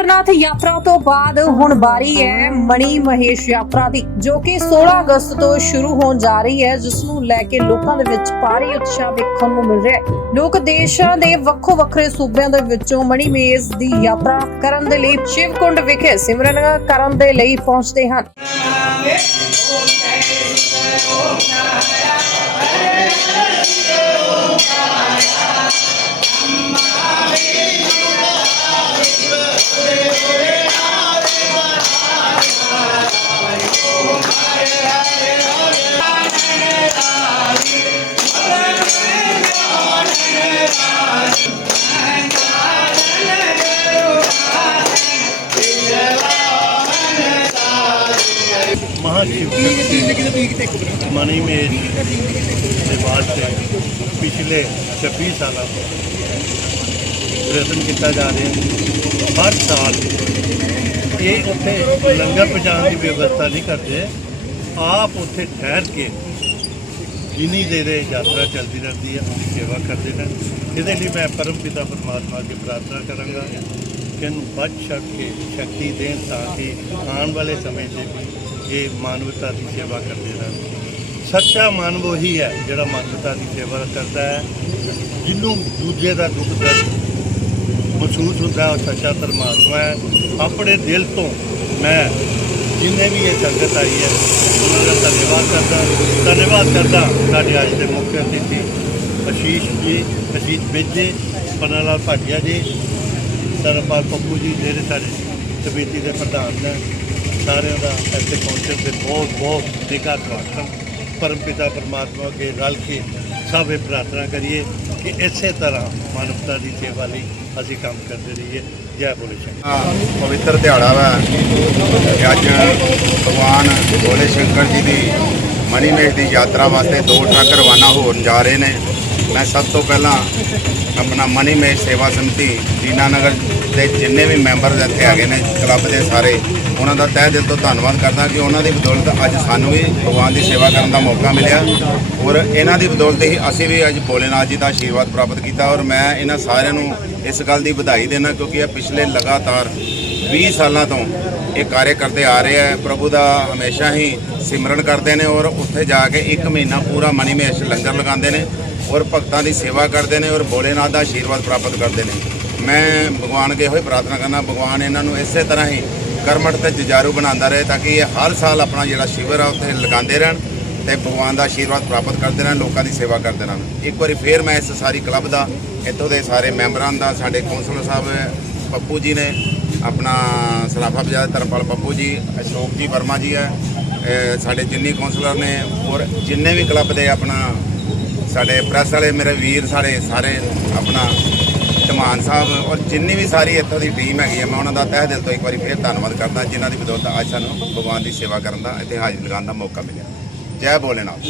ਅਮਰਨਾਥ ਯਾਤਰਾ ਤੋਂ ਬਾਅਦ ਹੁਣ ਬਾਰੀ ਹੈ ਮਣੀ ਮਹੇਸ਼ ਯਾਤਰਾ ਦੀ, ਜੋ ਕਿ 16 ਅਗਸਤ ਤੋਂ ਸ਼ੁਰੂ ਹੋਣ ਜਾ ਰਹੀ ਹੈ, ਜਿਸ ਨੂੰ ਲੈ ਕੇ ਲੋਕਾਂ ਦੇ ਵਿੱਚ ਭਾਰੀ ਉਤਸ਼ਾਹ ਵੇਖਣ ਨੂੰ ਮਿਲ ਰਿਹਾ ਹੈ। ਲੋਕ ਦੇਸ਼ਾਂ ਦੇ ਵੱਖੋ ਵੱਖਰੇ ਸੂਬਿਆਂ ਦੇ ਵਿੱਚੋਂ ਮਣੀ ਮਹੇਸ਼ ਦੀ ਯਾਤਰਾ ਕਰਨ ਦੇ ਲਈ ਸ਼ਿਵਕੁੰਡ ਵਿਖੇ ਸਿਮਰਨ ਕਰਨ ਦੇ ਲਈ ਪਹੁੰਚਦੇ ਹਨ। ਮਹਾਸ਼ਿਵ ਮਨੀ ਮੇਜ ਦੇ ਵਾਸਤੇ ਪਿਛਲੇ 26 ਸਾਲਾਂ ਤੋਂ ਪ੍ਰਯਤਨ ਕੀਤਾ ਜਾ ਰਿਹਾ ਹਰ ਸਾਲ ਇਹ ਉੱਥੇ ਲੰਗਰ ਪਹੁੰਚਾਉਣ ਦੀ ਵਿਵਸਥਾ ਨਹੀਂ ਕਰਦੇ। ਆਪ ਉੱਥੇ ਠਹਿਰ ਕੇ ਜਿੰਨੀ ਦੇਰ ਯਾਤਰਾ ਚੱਲਦੀ ਰਹਿੰਦੀ ਹੈ ਉਹਦੀ ਸੇਵਾ ਕਰਦੇ ਨੇ। ਇਹਦੇ ਲਈ ਮੈਂ ਪਰਮ ਪਿਤਾ ਪਰਮਾਤਮਾ ਅੱਗੇ ਪ੍ਰਾਰਥਨਾ ਕਰਾਂਗਾ ਕਿ ਇਹਨੂੰ ਬਚ ਛੱਡ ਕੇ ਸ਼ਕਤੀ ਦੇਣ ਤਾਂ ਕਿ ਆਉਣ ਵਾਲੇ ਸਮੇਂ 'ਚ ਇਹ ਮਾਨਵਤਾ ਦੀ ਸੇਵਾ ਕਰਦੇ ਰਹਿਣ ਸੱਚਾ ਮਾਨਵ ਉਹੀ ਹੈ ਜਿਹੜਾ ਮਾਨਵਤਾ ਦੀ ਸੇਵਾ ਕਰਦਾ ਹੈ। ਜਿਹਨੂੰ ਦੂਜੇ ਦਾ ਦੁੱਖ ਦਰਦ ਮਹਿਸੂਸ ਹੁੰਦਾ, ਉਹ ਸੱਚਾ ਪਰਮਾਤਮਾ ਹੈ। ਆਪਣੇ ਦਿਲ ਤੋਂ ਮੈਂ ਜਿੰਨੇ ਵੀ ਇਹ ਸੰਗਤ ਆਈ ਹੈ, ਉਹਨਾਂ ਦਾ ਧੰਨਵਾਦ ਕਰਦਾ। ਧੰਨਵਾਦ ਕਰਦਾ ਸਾਡੇ ਅੱਜ ਦੇ ਮੁੱਖ ਅਤਿਥੀ ਅਸ਼ੀਸ਼ ਜੀ, ਅਸ਼ੀਸ਼ ਵਿਜੇ ਪਨਾ ਲਾਲ ਭਾਟੀਆ ਜੀ ਸਰਪਾਲ ਪੱਪੂ ਜੀ, ਜਿਹੜੇ ਸਾਡੇ ਕਮੇਟੀ ਦੇ ਪ੍ਰਧਾਨ ਨੇ। ਸਾਰਿਆਂ ਦਾ ਇੱਥੇ ਪਹੁੰਚਣ ਤੇ ਬਹੁਤ ਬਹੁਤ ਨਿੱਘਾ ਸਵਾਗਤ ਪਰਮ ਪਿਤਾ ਪਰਮਾਤਮਾ ਅੱਗੇ ਰਲ ਕੇ ਸਭ ਇਹ ਪ੍ਰਾਰਥਨਾ ਕਰੀਏ ਕਿ ਇਸੇ ਤਰ੍ਹਾਂ ਮਾਨਵਤਾ ਦੀ ਸੇਵਾ ਲਈ ਅਸੀਂ ਕੰਮ ਕਰਦੇ ਰਹੀਏ। ਜੈ ਬੋਲੇ ਸ਼ੰਕਰ। ਪਵਿੱਤਰ ਦਿਹਾੜਾ ਵਾ। ਅੱਜ ਭਗਵਾਨ ਭੋਲੇ ਸ਼ੰਕਰ ਜੀ ਦੀ ਮਨੀਮੇਸ਼ ਦੀ ਯਾਤਰਾ ਵਾਸਤੇ ਦੋ ਟਰੱਕ ਰਵਾਨਾ ਹੋਣ ਜਾ ਰਹੇ ਨੇ। ਮੈਂ ਸਭ ਤੋਂ ਪਹਿਲਾਂ ਆਪਣਾ ਮਨੀਮੇਸ਼ ਸੇਵਾ ਸਮਿਤੀ, ਦੀਨਾਨਗਰ ਦੇ ਜਿੰਨੇ ਵੀ ਮੈਂਬਰ ਇੱਥੇ ਹੈਗੇ ਨੇ, ਕਲੱਬ ਦੇ ਸਾਰੇ ਉਹਨਾਂ ਦਾ ਤਹਿ ਦਿਲ ਤੋਂ ਧੰਨਵਾਦ ਕਰਦਾ ਕਿ ਉਹਨਾਂ ਦੀ ਬਦੌਲਤ ਅੱਜ ਸਾਨੂੰ ਵੀ ਭਗਵਾਨ ਦੀ ਸੇਵਾ ਕਰਨ ਦਾ ਮੌਕਾ ਮਿਲਿਆ। ਔਰ ਇਹਨਾਂ ਦੀ ਬਦੌਲਤ ਹੀ ਅਸੀਂ ਵੀ ਅੱਜ ਭੋਲੇਨਾਥ ਜੀ ਦਾ ਆਸ਼ੀਰਵਾਦ ਪ੍ਰਾਪਤ ਕੀਤਾ ਔਰ ਮੈਂ ਇਹਨਾਂ ਸਾਰਿਆਂ ਨੂੰ ਇਸ ਗੱਲ ਦੀ ਵਧਾਈ ਦੇਣਾ ਕਿਉਂਕਿ ਇਹ ਪਿਛਲੇ ਲਗਾਤਾਰ 20 ਸਾਲਾਂ ਤੋਂ ਇਹ ਕਾਰਜ ਕਰਦੇ ਆ ਰਹੇ ਹੈ ਪ੍ਰਭੂ ਦਾ ਹਮੇਸ਼ਾ ਹੀ ਸਿਮਰਨ ਕਰਦੇ ਨੇ ਔਰ ਉੱਥੇ ਜਾ ਕੇ ਇੱਕ ਮਹੀਨਾ ਪੂਰਾ ਮਨੀ ਮਹੇਸ਼ ਲੰਗਰ ਲਗਾਉਂਦੇ ਨੇ ਔਰ ਭਗਤਾਂ ਦੀ ਸੇਵਾ ਕਰਦੇ ਨੇ ਔਰ ਭੋਲੇਨਾਥ ਦਾ ਆਸ਼ੀਰਵਾਦ ਪ੍ਰਾਪਤ ਕਰਦੇ ਨੇ। ਮੈਂ ਭਗਵਾਨ ਅੱਗੇ ਹੋਈ ਪ੍ਰਾਰਥਨਾ ਕਰਨਾ, ਭਗਵਾਨ ਇਹਨਾਂ ਨੂੰ ਇਸੇ ਤਰ੍ਹਾਂ ਹੀ ਕਰਮਟ ਤੇ ਜੁਝਾਰੂ ਬਣਾਉਂਦਾ ਰਹੇ ਤਾਂ ਕਿ ਇਹ ਹਰ ਸਾਲ ਆਪਣਾ ਜਿਹੜਾ ਸ਼ਿਵਰ ਆ ਉੱਥੇ ਲਗਾਉਂਦੇ ਰਹਿਣ ਤੇ ਭਗਵਾਨ ਦਾ ਆਸ਼ੀਰਵਾਦ ਪ੍ਰਾਪਤ ਕਰਦੇ ਰਹਿਣ, ਲੋਕਾਂ ਦੀ ਸੇਵਾ ਕਰਦੇ ਰਹਿਣ। ਇੱਕ ਵਾਰੀ ਫੇਰ ਮੈਂ ਇਸ ਸਾਰੀ ਕਲੱਬ ਦਾ, ਇੱਥੋਂ ਦੇ ਸਾਰੇ ਮੈਂਬਰਾਂ ਦਾ, ਸਾਡੇ ਕੌਂਸਲਰ ਸਾਹਿਬ ਪੱਪੂ ਜੀ ਨੇ, ਆਪਣਾ ਸਲਾਫਾ ਬਜਾਜ ਧਰਮਪਾਲ ਪੱਪੂ ਜੀ, ਅਸ਼ੋਕ ਜੀ ਵਰਮਾ ਜੀ ਹੈ ਸਾਡੇ ਜਿੰਨੀ ਕੌਂਸਲਰ ਨੇ, ਔਰ ਜਿੰਨੇ ਵੀ ਕਲੱਬ ਦੇ ਆਪਣਾ ਸਾਡੇ ਪ੍ਰੈਸ ਵਾਲੇ, ਮੇਰੇ ਵੀਰ ਸਾਡੇ, ਸਾਰੇ ਆਪਣਾ ਧਮਾਨ ਸਾਹਿਬ ਔਰ ਜਿੰਨੀ ਵੀ ਸਾਰੀ ਇੱਥੋਂ ਦੀ ਟੀਮ ਹੈਗੀ ਹੈ ਮੈਂ ਉਹਨਾਂ ਦਾ ਤਹਿ ਦਿਲ ਤੋਂ ਇੱਕ ਵਾਰੀ ਫੇਰ ਧੰਨਵਾਦ ਕਰਦਾ, ਜਿਨ੍ਹਾਂ ਦੀ ਬਦੌਲਤ ਅੱਜ ਸਾਨੂੰ ਭਗਵਾਨ ਦੀ ਸੇਵਾ ਕਰਨ ਦਾ ਇੱਥੇ ਹਾਜ਼ਰ ਲਗਾਉਣ ਦਾ ਮੌਕਾ ਮਿਲਿਆ। ਜੈ ਭੋਲੇਨਾਥ।